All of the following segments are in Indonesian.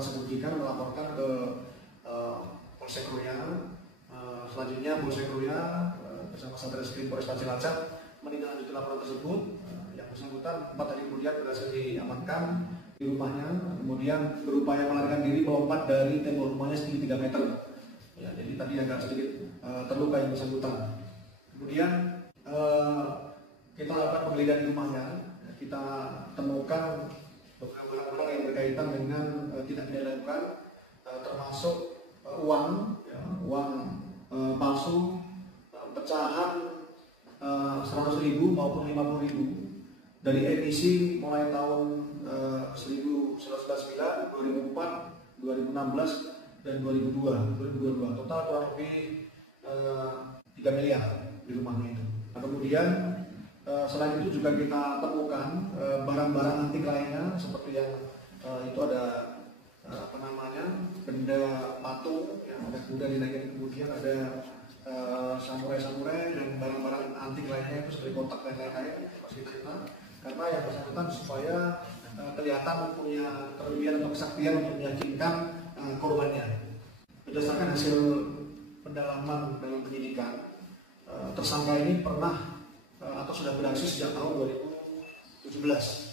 merasa merugikan melaporkan ke Polsek Roya. Selanjutnya Polsek Roya bersama Satreskrim Polresta Cilacap menindaklanjuti laporan tersebut. Yang bersangkutan 4 hari kemudian berhasil diamankan di rumahnya, kemudian berupaya melarikan diri melompat dari tembok rumahnya setinggi 3 meter. Ya, jadi tadi agak sedikit terluka yang bersangkutan. Kemudian kita lakukan penggeledahan di rumahnya, kita temukan beberapa barang-barang yang berkaitan dengan tindak pidana dilakukan, termasuk uang, ya, uang palsu, pecahan 100.000 maupun 50.000 dari emisi mulai tahun 1999, 2004, 2016 dan 2022. Total kurang lebih 3 miliar di rumahnya itu. Nah, kemudian selain itu juga kita temukan barang-barang antik lainnya seperti yang itu ada benda patung yang ada kuda dinaikkan, kemudian ada samurai dan barang-barang antik lainnya itu seperti kotak dan lain-lain masih kita, karena yang bersangkutan supaya kelihatan punya kelebihan atau kesaktian untuk meyakinkan korbannya. Berdasarkan hasil pendalaman dalam penyidikan, tersangka ini pernah atau sudah beraksi sejak tahun 2017.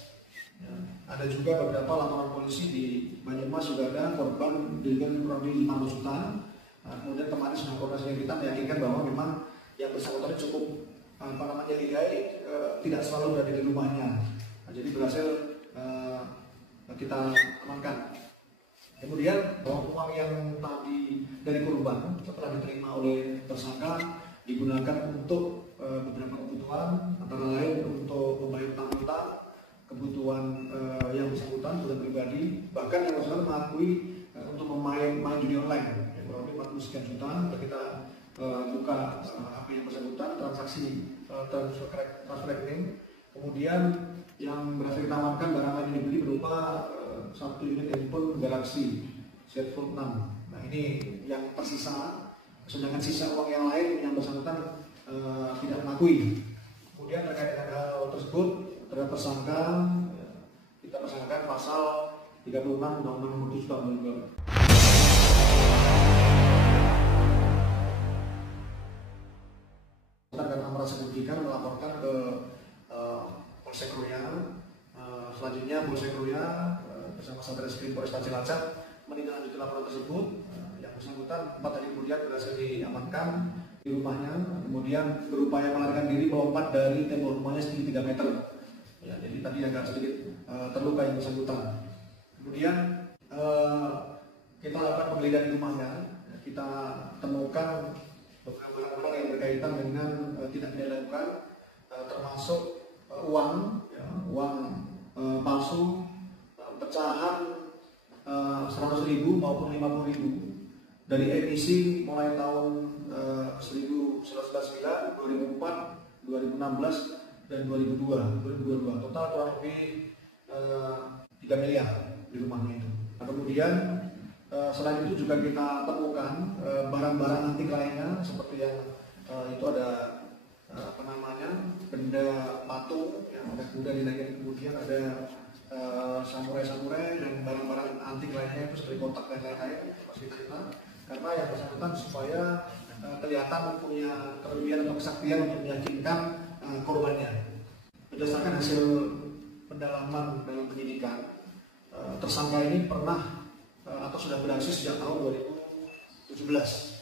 Ya, ada juga beberapa laporan polisi di Banyumas juga ada korban dengan kurang lebih 5 juta. Kemudian kemarin sudah koordinasi kita meyakinkan bahwa memang yang bersangkutan cukup lihai, tidak selalu berada di rumahnya. Nah, jadi berhasil kita amankan. Kemudian bahwa uang yang tadi dari korban setelah diterima oleh tersangka digunakan untuk beberapa kebutuhan, antara lain untuk membayar utang-utang, kebutuhan yang bersangkutan, kebutuhan pribadi, bahkan yang bersangkutan mengakui untuk main judi online, kurang lebih 40 sekian juta. Kita buka HP yang bersangkutan, transaksi transfer rekening. Kemudian yang berhasil kita amankan barang lain yang dibeli berupa 1 unit handphone Galaxy Z Fold 6. Nah, ini yang tersisa. Sedangkan sisa uang yang lain yang bersangkutan tidak mengakui. Kemudian terkait dengan hal tersebut terhadap tersangka kita persangkakan pasal 36 Undang-Undang Nomor 7 Tahun 2000. Karena merasa merugikan melaporkan ke Polsek Roya. Selanjutnya Polsek Roya bersama Satreskrim Polresta Cilacap menindaklanjuti laporan tersebut. Yang bersangkutan 4 hari kemudian berhasil diamankan di rumahnya, kemudian berupaya melarikan diri melompat dari tembok rumahnya setinggi 3 meter. Ya, jadi tadi agak sedikit terluka yang bersangkutan. Kemudian kita lakukan penggeledahan di rumahnya, kita temukan beberapa barang-barang yang berkaitan dengan tindak pidana dilakukan, termasuk uang, ya, uang palsu, pecahan 100.000 maupun 50.000 dari emisi mulai tahun 1999, 2004, 2016 dan 2022. Total kurang lebih 3 miliar di rumahnya itu. Nah, kemudian selain itu juga kita temukan barang-barang antik lainnya seperti yang itu ada benda patung yang ada kuda dinaikkan, kemudian ada samurai dan barang-barang antik lainnya itu seperti kotak dan lain-lain masih kita, karena yang bersangkutan supaya kelihatan punya kelebihan atau kesaktian untuk meyakinkan korbannya. Berdasarkan hasil pendalaman dalam penyidikan, tersangka ini pernah atau sudah beraksi sejak tahun 2017.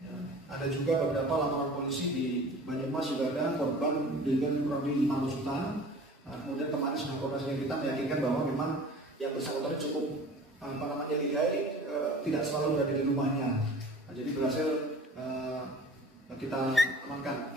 Ya, ada juga beberapa laporan polisi di Banyumas juga ada korban dengan kurang lebih 5 juta. Kemudian kemarin sudah koordinasi kita meyakinkan bahwa memang yang bersangkutan cukup lihai, tidak selalu berada di rumahnya. Nah, jadi berhasil kita amankan.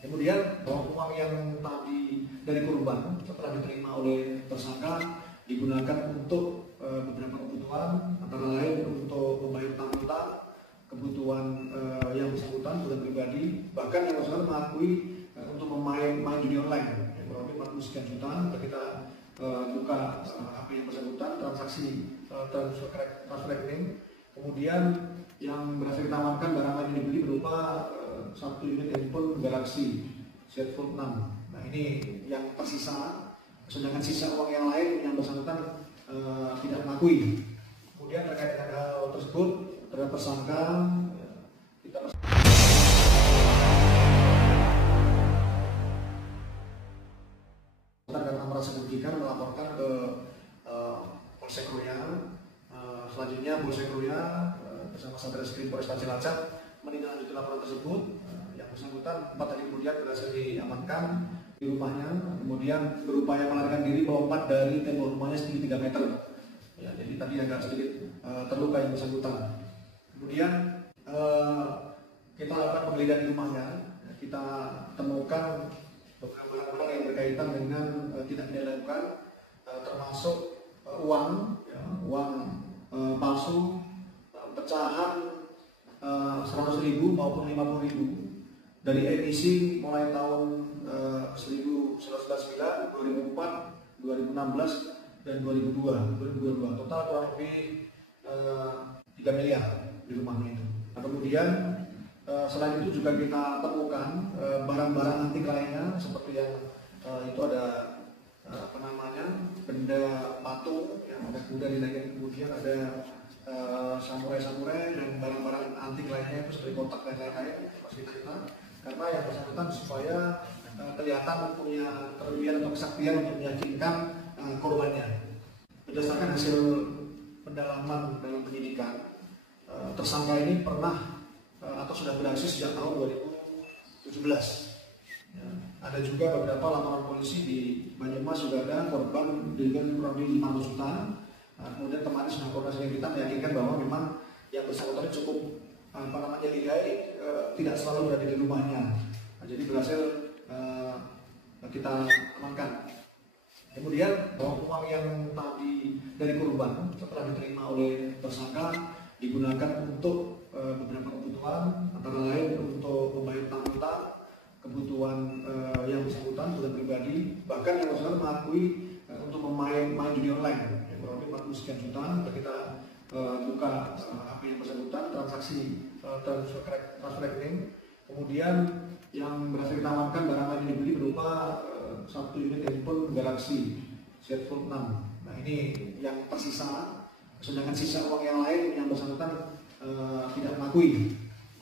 Kemudian bahwa uang yang tadi dari korban setelah diterima oleh tersangka digunakan untuk beberapa kebutuhan, antara lain untuk membayar utang-utang, kebutuhan yang bersangkutan, kebutuhan pribadi, bahkan yang bersangkutan mengakui untuk main judi online, kurang lebih 40 sekian juta. Kita buka HP yang bersangkutan, transaksi transfer rekening. Kemudian yang berhasil kita amankan barang lain yang dibeli berupa 1 unit handphone Galaxy Z Fold 6. Nah, ini yang tersisa. Sedangkan sisa uang yang lain yang bersangkutan tidak mengakui. Kemudian terkait dengan hal tersebut, terhadap tersangka kita karena merasa dirugikan melaporkan ke Polsek Roya. Selanjutnya Polsek Roya bersama Satreskrim Polresta Cilacap menindaklanjuti laporan tersebut. Yang bersangkutan 4 hari kemudian berhasil diamankan di rumahnya, kemudian berupaya melarikan diri melompat dari tembok rumahnya setinggi 3 meter. Ya, jadi tadi agak sedikit terluka yang bersangkutan. Kemudian kita lakukan penggeledahan di rumahnya, kita temukan beberapa barang-barang yang berkaitan dengan tindak pidana dilakukan, termasuk uang, ya, uang palsu, pecahan 100.000 maupun 50.000 dari emisi mulai tahun 1999, 2004, 2016 dan 2022. Total kurang lebih 3 miliar di rumahnya itu. Nah, kemudian selain itu juga kita temukan barang-barang antik lainnya seperti yang itu ada benda patung yang ada kuda dinaikkan, kemudian ada samurai dan barang-barang antik lainnya itu seperti kotak dan lain-lain masih kita karena yang bersangkutan supaya kelihatan punya kelebihan atau kesaktian untuk meyakinkan korbannya. Berdasarkan hasil pendalaman dalam penyidikan, tersangka ini pernah atau sudah beraksi sejak tahun 2017. Ya, ada juga beberapa laporan polisi di Banyumas juga ada korban dengan kurang lebih 500 juta. Kemudian kemarin sudah koordinasi kita meyakinkan bahwa memang yang bersangkutan cukup lihai, tidak selalu berada di rumahnya. Nah, jadi berhasil kita amankan. Kemudian uang yang tadi dari korban setelah diterima oleh tersangka digunakan untuk beberapa kebutuhan, antara lain untuk membayar utang-utang, kebutuhan yang bersangkutan, kebutuhan pribadi, bahkan yang bersangkutan mengakui untuk main judi online, yang kurang lebih 40 sekian juta. Kita buka HP yang bersangkutan, transaksi transfer rekening. Kemudian yang berhasil kita amankan barang lain yang dibeli berupa 1 unit handphone Galaxy Z Fold 6. Nah, ini yang tersisa, sedangkan sisa uang yang lain yang bersangkutan tidak mengakui.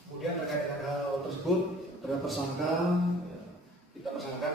Kemudian terkait dengan hal tersebut terhadap tersangka kita persangkakan